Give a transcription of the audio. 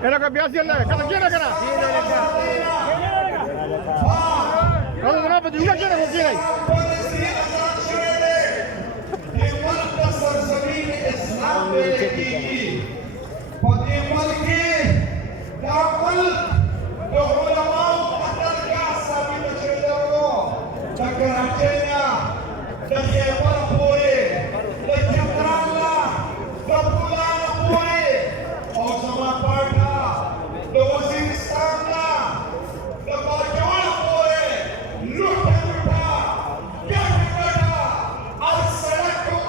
Era biasa je, kata kira kena. Kalau kenapa juga kena kira.